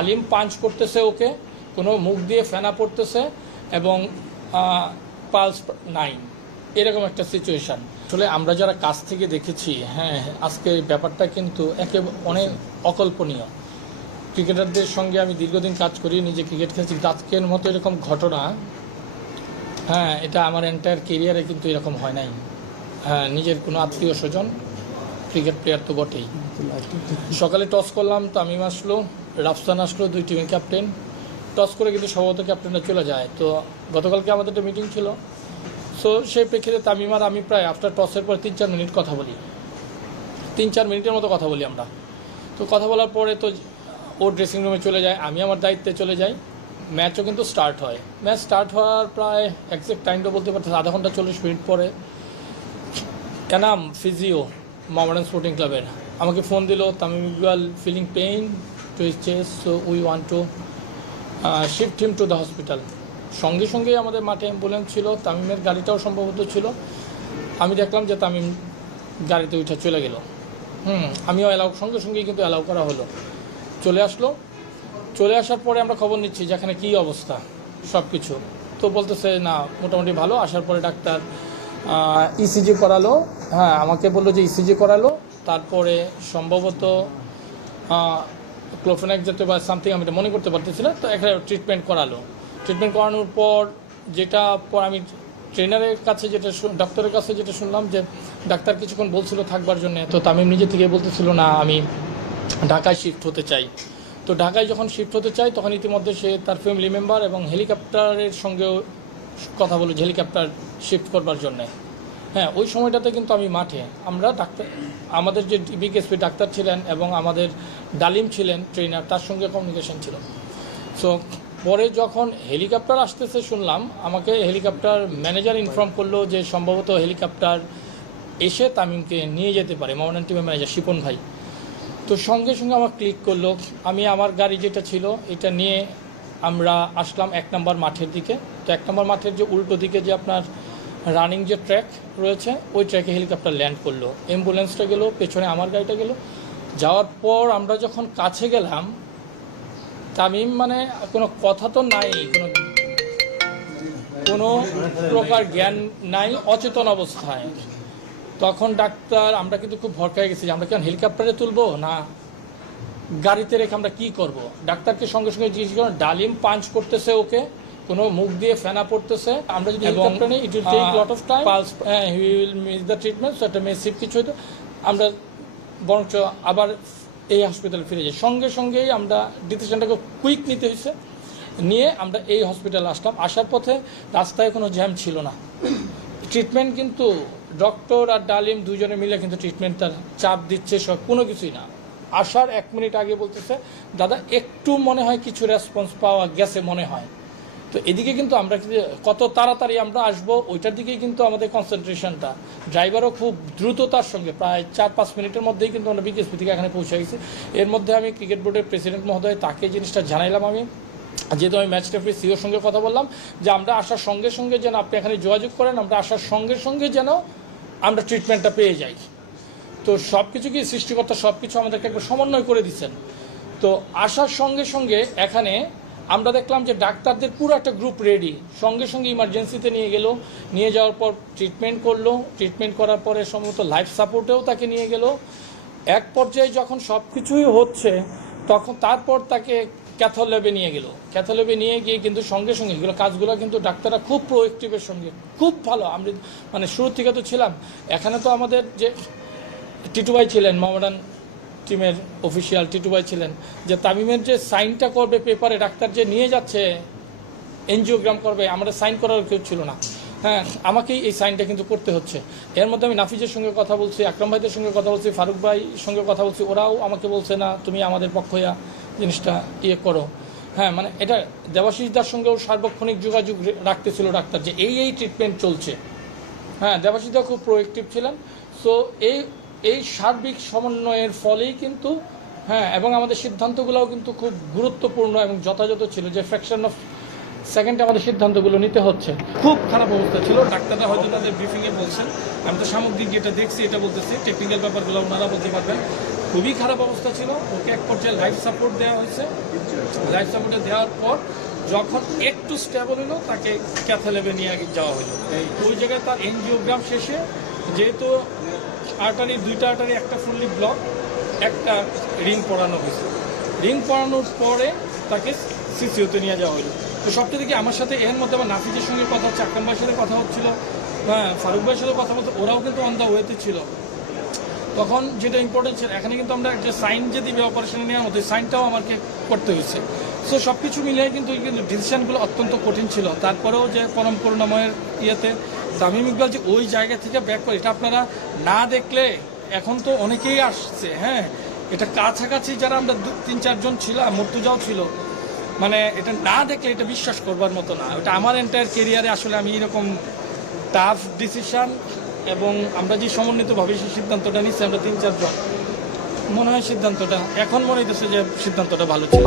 তালিম পাঞ্চ করতেছে ওকে, কোনো মুখ দিয়ে ফেনা পড়তেছে এবং পালস নাই। এরকম একটা সিচুয়েশন আসলে আমরা যারা কাছ থেকে দেখেছি হ্যাঁ আজকে ব্যাপারটা কিন্তু একে অনেক অকল্পনীয়। ক্রিকেটারদের সঙ্গে আমি দীর্ঘদিন কাজ করি, নিজে ক্রিকেট খেলছি আজকের মতো এরকম ঘটনা হ্যাঁ এটা আমার এন্টায়ার কেরিয়ারে কিন্তু এরকম হয় নাই। হ্যাঁ নিজের কোনো আত্মীয় স্বজন ক্রিকেট প্লেয়ার তো বটেই। সকালে টস করলাম, তামিম আসলো। রাফসান আসলো, দুই টিমের ক্যাপ্টেন। টস করে কিন্তু সম্ভবত ক্যাপ্টেনরা চলে যায়। তো গতকালকে আমাদের একটা মিটিং ছিল। সো সেই প্রেক্ষিতে তামিম আর আমি প্রায় আফটার টসের পর তিন চার মিনিট কথা বলি। তিন চার মিনিটের মতো কথা বলি আমরা। তো কথা বলার পরে তো ও ড্রেসিং রুমে চলে যায়, আমি আমার দায়িত্বে চলে যাই। ম্যাচও কিন্তু স্টার্ট হয়। ম্যাচ স্টার্ট হওয়ার প্রায় একজ্যাক্ট টাইমটা বলতে পারতেছে আধা ঘণ্টা চল্লিশ মিনিট পরে এনাম ফিজিও মোহামেডান স্পোর্টিং ক্লাবের আমাকে ফোন দিল, Tamim Iqbal feeling pain chest so we want to shift him to the hospital সঙ্গে সঙ্গেই আমাদের মাঠে অ্যাম্বুলেন্স ছিল, তামিমের গাড়িটাও সম্ভবত ছিল। আমি দেখলাম যে তামিম গাড়িতে উঠে চলে গেল। হুম, আমিও অ্যালাউ সঙ্গে সঙ্গেই কিন্তু অ্যালাউ করা হলো। চলে আসলো। চলে আসার পরে আমরা খবর নিচ্ছি যে এখানে কী অবস্থা সব কিছু তো বলতেছে, না, মোটামুটি ভালো। আসার পরে ডাক্তার ইসিজি করালো। হ্যাঁ আমাকে বলল যে ইসিজি করালো। তারপরে সম্ভবত ক্লোফেনাক যেতে বা সামথিং আমি মনে করতে পারতেছি না, তো একটা ট্রিটমেন্ট করালো। ট্রিটমেন্ট করানোর পর যেটা পর আমি ট্রেনারের কাছে যেটা ডক্টরের কাছে যেটা শুনলাম যে ডাক্তার কিছুক্ষণ বলছিল থাকবার জন্য, তো তামিম নিজে থেকে বলতেছিল, না, আমি ঢাকায় শিফট হতে চাই। তো ঢাকায় যখন শিফট হতে চাই তখন ইতিমধ্যে সে তার ফ্যামিলি মেম্বার এবং হেলিকপ্টারের সঙ্গেও কথা বলে হেলিকপ্টার শিফট করবার জন্যে। হ্যাঁ ওই সময়টাতে কিন্তু আমি মাঠে। আমরা ডাক্তার, আমাদের যে বিকেএসপি ডাক্তার ছিলেন এবং আমাদের ডালিম ছিলেন ট্রেনার তার সঙ্গে কমিউনিকেশন ছিল। সো পরে যখন হেলিকপ্টার আসতেছে শুনলাম, আমাকে হেলিকপ্টার ম্যানেজার ইনফর্ম করল যে সম্ভবত হেলিকপ্টার এসে তামিমকে নিয়ে যেতে পারে মোহামেডান টিমের ম্যানেজার শিপন ভাই। তো সঙ্গে সঙ্গে আমার ক্লিক করল, আমি আমার গাড়ি যেটা ছিল, এটা নিয়ে আমরা আসলাম এক নম্বর মাঠের দিকে। তো এক নম্বর মাঠের যে উল্টো দিকে যে আপনার রানিং যে ট্র্যাক রয়েছে, ওই ট্র্যাকে হেলিকপ্টার ল্যান্ড করল। অ্যাম্বুলেন্সটা গেলো, পেছনে আমার গাড়িটা গেলো। যাওয়ার পর আমরা যখন কাছে গেলাম, তামিম মানে কোনো কথা তো নাই, কোনো কোনো প্রকার জ্ঞান নাই, অচেতন অবস্থায়। তখন ডাক্তার, আমরা কিন্তু খুব ভরকায় গেছি আমরা কেন হেলিকপ্টারে তুলবো না গাড়িতে রেখে আমরা কি করব? ডাক্তারকে সঙ্গে সঙ্গে জিজ্ঞেস করলাম, ডালিম পাঞ্চ করতেছে ওকে। কোনো মুখ দিয়ে ফেনা পড়তেছে। আমরা যদি হেলিকপ্টার নিই it will take lot of time pulse he will miss the treatment so একটা মেসিভ কিছু হতো আমরা বরঞ্চ আবার এই হসপিটালে ফিরে যাই। সঙ্গে সঙ্গেই আমরা ডিসিশনটাকে কুইক নিতে হয়েছে নিয়ে আমরা এই হসপিটালে আসলাম। আসার পথে রাস্তায় কোনো জ্যাম ছিল না। ট্রিটমেন্ট কিন্তু ডক্টর আর ডালিম দুজনে মিলে কিন্তু ট্রিটমেন্ট তার চাপ দিচ্ছে সব কোনো কিছুই না। আসার এক মিনিট আগে বলতেছে দাদা একটু মনে হয় কিছু রেসপন্স পাওয়া গেছে মনে হয়। তো এদিকে কিন্তু আমরা কত তাড়াতাড়ি আমরা আসব, ওইটার দিকেই কিন্তু আমাদের কনসেন্ট্রেশনটা ড্রাইভারও খুব দ্রুততার সঙ্গে, প্রায় চার পাঁচ মিনিটের মধ্যেই কিন্তু আমরা বিকেএসপি থেকে এখানে পৌঁছে গেছি। এর মধ্যে আমি ক্রিকেট বোর্ডের প্রেসিডেন্ট মহোদয় তাকে জিনিসটা জানাইলাম আমি। যেহেতু আমি ম্যাচ রেফারি সিওর সঙ্গে কথা বললাম, যে আমরা আসার সঙ্গে সঙ্গে যেন আপনি এখানে যোগাযোগ করেন, আমরা আসার সঙ্গে সঙ্গে যেন আমরা ট্রিটমেন্টটা পেয়ে যাই। তো সব কিছু কি সৃষ্টিকর্তা সব কিছু আমাদেরকে একবার সমন্বয় করে দিচ্ছেন? তো আসার সঙ্গে সঙ্গে এখানে আমরা দেখলাম যে ডাক্তারদের পুরো একটা গ্রুপ রেডি সঙ্গে সঙ্গে ইমার্জেন্সিতে নিয়ে গেল, নিয়ে যাওয়ার পর ট্রিটমেন্ট করল। ট্রিটমেন্ট করার পরে সম্ভবত লাইফ সাপোর্টেও তাকে নিয়ে গেল। এক পর্যায়ে যখন সব কিছুই হচ্ছে, তখন তারপর তাকে ক্যাথোল্যাবে নিয়ে গেল। ক্যাথোল্যাবে নিয়ে গিয়ে কিন্তু সঙ্গে সঙ্গে এগুলো কাজগুলো কিন্তু ডাক্তাররা খুব প্রোয়েক্টিভের সঙ্গে, খুব ভালো। আমি মানে শুরু থেকে তো ছিলাম। এখানে তো আমাদের যে টিটুবাই ছিলেন, মোহামেডান টিমের অফিসিয়াল টিটুবাই ছিলেন, যে তামিমের যে সাইনটা করবে পেপারে ডাক্তার যে নিয়ে যাচ্ছে এনজিওগ্রাম করবে আমাদের সাইন করার কেউ ছিল না। হ্যাঁ আমাকেই এই সাইনটা কিন্তু করতে হচ্ছে। এর মধ্যে আমি নাফিজের সঙ্গে কথা বলছি, আকরাম ভাইদের সঙ্গে কথা বলছি, ফারুক ভাই সঙ্গে কথা বলছি, ওরাও আমাকে বলছে, না, তুমি আমাদের পক্ষ জিনিসটা ইয়ে করো। হ্যাঁ মানে এটা দেবাশিসদার সঙ্গেও সার্বক্ষণিক যোগাযোগ রাখতেছিল ডাক্তার যে এই এই ট্রিটমেন্ট চলছে। হ্যাঁ দেবাশিসদা খুব প্রোয়েক্টিভ ছিলেন। সো এই এই সার্বিক সমন্বয়ের ফলেই কিন্তু হ্যাঁ এবং আমাদের সিদ্ধান্তগুলোও কিন্তু খুব গুরুত্বপূর্ণ এবং যথাযথ ছিল, যে ফ্র্যাকশন অফ সেকেন্ডে আমাদের সিদ্ধান্তগুলো নিতে হচ্ছে। খুব খারাপ অবস্থা ছিল ডাক্তাররা হয়তো তাদের ব্রিফিংয়ে বলছেন, আমি তো সামগ্রিক যেটা দেখছি, এটা বলতেছি টেকনিক্যাল ব্যাপারগুলো ওনারা বলতে পারবেন। খুবই খারাপ অবস্থা ছিল, ওকে এক পর্যায়ে লাইফ সাপোর্ট দেওয়া হয়েছে। লাইফ সাপোর্টে দেওয়ার পর যখন একটু স্টেবল হলো, তাকে ক্যাথালেবে নিয়ে যাওয়া হলো। ওই জায়গায় তার এনজিওগ্রাম শেষে যেহেতু আর্টারি দুইটা আর্টারি একটা ফুললি ব্লক একটা রিং পরানো হয়েছে। রিং পরানোর পরে তাকে সিসিওতে নিয়ে যাওয়া হলো। তো সবচেয়ে কি আমার সাথে এর মধ্যে আমার নাফিজের সঙ্গে কথা হচ্ছে আকরাম ভাইয়ের সাথে কথা হচ্ছিল হ্যাঁ ফারুক ভাইয়ের সাথে কথা বলতে, ওরাও কিন্তু অন দ্য ওয়েতে ছিল। তখন যেটা ইম্পর্টেন্ট ছিল, এখানে কিন্তু আমরা যে সাইন যে দিবে অপারেশন নেওয়ার মতো সাইনটাও আমাকে করতে হয়েছে। সো সব কিছু মিলিয়ে কিন্তু কিন্তু ডিসিশনগুলো অত্যন্ত কঠিন ছিল। তারপরেও যে পরম করুণাময়ের ইয়েতে তামিম ইকবাল যে ওই জায়গা থেকে ব্যাক করে, এটা আপনারা না দেখলে এখন তো অনেকেই আসছে হ্যাঁ? এটা কাছাকাছি যারা আমরা তিন চারজন ছিলাম, মর্তুজাও ছিল। মানে এটা না দেখলে এটা বিশ্বাস করবার মতো না। ওটা আমার এন্টায়ার কেরিয়ারে আসলে আমি এরকম টাফ ডিসিশান এবং আমরা যে সমন্বিতভাবে সেই সিদ্ধান্তটা নিচ্ছি, আমরা তিন চারজন মনে হয় সিদ্ধান্তটা, এখন মনে হইতেছে যে সিদ্ধান্তটা ভালো ছিল।